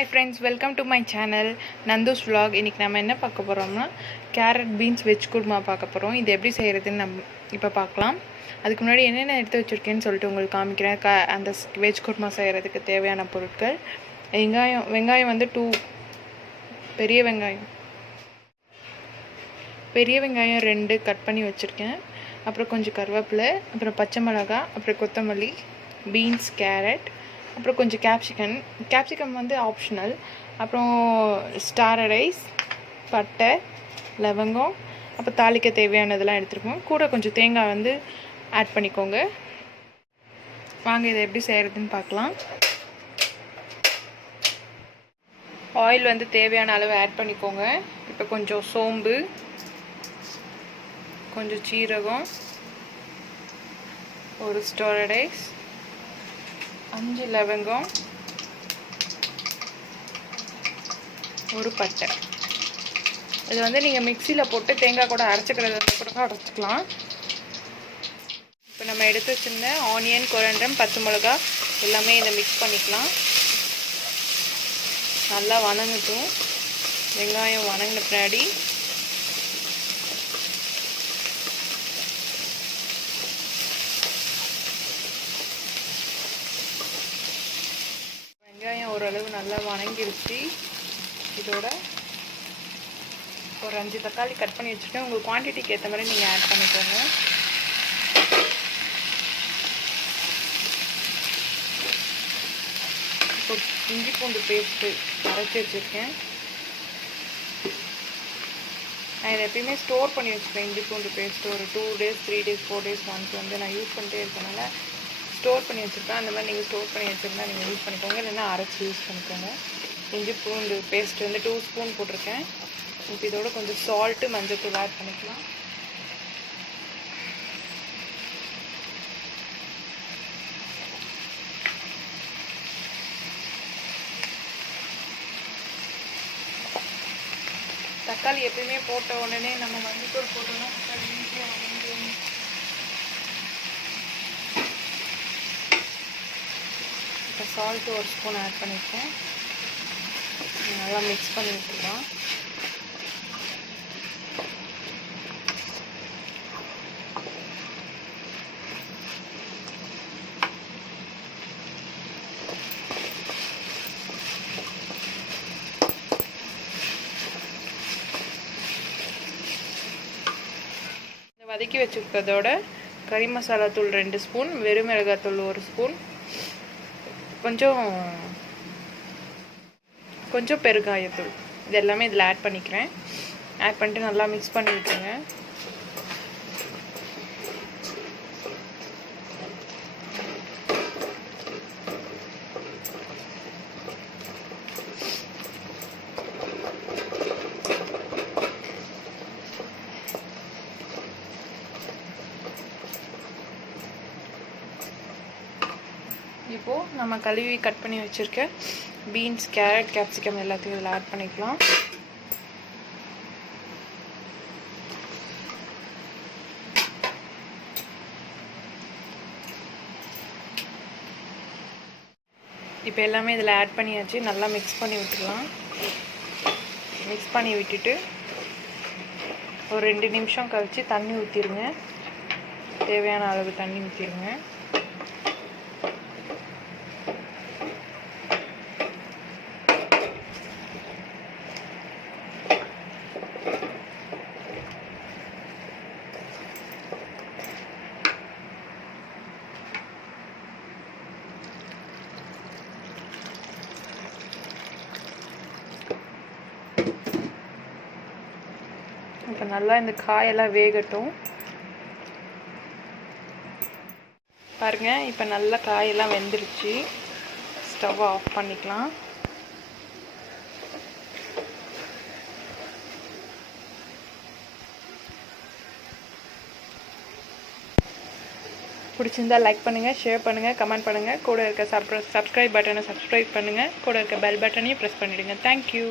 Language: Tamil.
Hi friends, welcome to my channel Nandhu's vlog. இன்னைக்கு நாம என்ன பார்க்க போறோம்னா கேரட் பீன்ஸ் வெஜ் குருமா பார்க்க போறோம். இது எப்படி செய்யறதுன்னு நம்ம இப்ப பார்க்கலாம். அதுக்கு முன்னாடி என்னென்ன எடுத்து வச்சிருக்கேன்னு சொல்லிட்டு உங்களுக்கு காமிக்கிறேன். அந்த வெஜ் குருமா செய்யறதுக்கு தேவையான பொருட்கள். வெங்காயம் வந்து 2 பெரிய வெங்காயம் 2 கட் பண்ணி வச்சிருக்கேன். அப்புறம் கொஞ்சம் கறிவேப்பிலை, அப்புறம் பச்சை மிளகாய், அப்புறம் கொத்தமல்லி, பீன்ஸ், கேரட், அப்புறம் கொஞ்சம் கேப்சிகம் வந்து ஆப்ஷனல். அப்புறம் ஸ்டார் ரைஸ், பட்டை, லவங்கம், அப்புறம் தாளிக்க தேவையானதெல்லாம் எடுத்துருக்கோம். கூட கொஞ்சம் தேங்காய் வந்து ஆட் பண்ணிக்கோங்க. வாங்க இதை எப்படி செய்கிறதுன்னு பார்க்கலாம். ஆயில் வந்து தேவையான அளவு ஆட் பண்ணிக்கோங்க. இப்போ கொஞ்சம் சோம்பு, கொஞ்சம் சீரகம், ஒரு ஸ்டார் ரைஸ், 5 லவங்கம், ஒரு பட்டை. இது வந்து நீங்கள் மிக்சியில் போட்டு தேங்காய் கூட அரைச்சிக்கிறது கூட அரைச்சிக்கலாம். இப்போ நம்ம எடுத்து வச்சுருந்த ஆனியன், கொரண்டம், பச்சை மிளகா எல்லாமே இதை மிக்ஸ் பண்ணிக்கலாம். நல்லா வணங்கட்டும். வெங்காயம் வணங்கின பின்னாடி வெங்காயம் ஓரளவு நல்லா வணங்கிருச்சு. இதோட ஒரு 5 தக்காளி கட் பண்ணி வச்சுருக்கேன். உங்கள் குவான்டிட்டிக்கு ஏற்ற மாதிரி நீங்கள் ஆட் பண்ணிக்கோங்க. இப்போ இஞ்சி பூண்டு பேஸ்ட்டு அரைச்சி வச்சுருக்கேன். நான் இதை எப்பயுமே ஸ்டோர் பண்ணி வச்சுருக்கேன். இஞ்சி பூண்டு பேஸ்ட்டு ஒரு 2 days 3 days 4 days ஒன்ஸ் வந்து நான் யூஸ் பண்ணிட்டே இருக்கனால ஸ்டோர் பண்ணி வச்சுருக்கேன். அந்த மாதிரி நீங்கள் ஸ்டோர் பண்ணி வச்சுருந்தா நீங்கள் யூஸ் பண்ணிக்கோங்க, இல்லைன்னா அரைச்சி யூஸ் பண்ணிக்கோங்க. இஞ்சி பூண்டு பேஸ்ட் வந்து 2 ஸ்பூன் போட்டிருக்கேன். இப்போ இதோட கொஞ்சம் சால்ட்டு, மஞ்சள்தூள் ஆட் பண்ணிக்கலாம். தக்காளி எப்பயுமே போட்ட உடனே நம்ம மஞ்சள்தூள் போட்டோம்னா தக்காளி ஈஸியாக வதங்கிடும். இப்போ சால்ட்டு ஒரு ஸ்பூன் ஆட் பண்ணியிருக்கேன். நல்லா மிக்ஸ் பண்ணி விட்டுக்கலாம். வதக்கி வச்சுருக்கிறதோட கறி மசாலா தூள் 2 ஸ்பூன், வெறும் மிளகாத்தூள் 1 ஸ்பூன், கொஞ்சம் பெருங்காயத்தூள், இது எல்லாமே இதில் ஆட் பண்ணிக்கிறேன். ஆட் பண்ணிட்டு நல்லா மிக்ஸ் பண்ணி விட்டுருங்க. இப்போது நம்ம கழுவி கட் பண்ணி வச்சுருக்க பீன்ஸ், கேரட், கேப்சிகம் எல்லாத்தையும் இதில் ஆட் பண்ணிக்கலாம். இப்போ எல்லாமே இதில் ஆட் பண்ணியாச்சு. நல்லா மிக்ஸ் பண்ணி விட்டுடலாம். மிக்ஸ் பண்ணி விட்டுட்டு ஒரு 2 நிமிஷம் கழித்து தண்ணி ஊற்றிடுங்க. தேவையான அளவு தண்ணி ஊற்றிடுங்க. இப்போ நல்லா இந்த காயெல்லாம் வேகட்டும். பாருங்கள், இப்போ நல்லா காயெல்லாம் வெந்துருச்சு. ஸ்டவ் ஆஃப் பண்ணிக்கலாம். பிடிச்சிருந்தா லைக் பண்ணுங்கள், ஷேர் பண்ணுங்கள், கமெண்ட் பண்ணுங்கள். கூட இருக்க சப்ஸ்கிரைப் பட்டனை சப்ஸ்கிரைப் பண்ணுங்கள். கூட இருக்க பெல் பட்டனையும் ப்ரெஸ் பண்ணிவிடுங்க. தேங்க்யூ.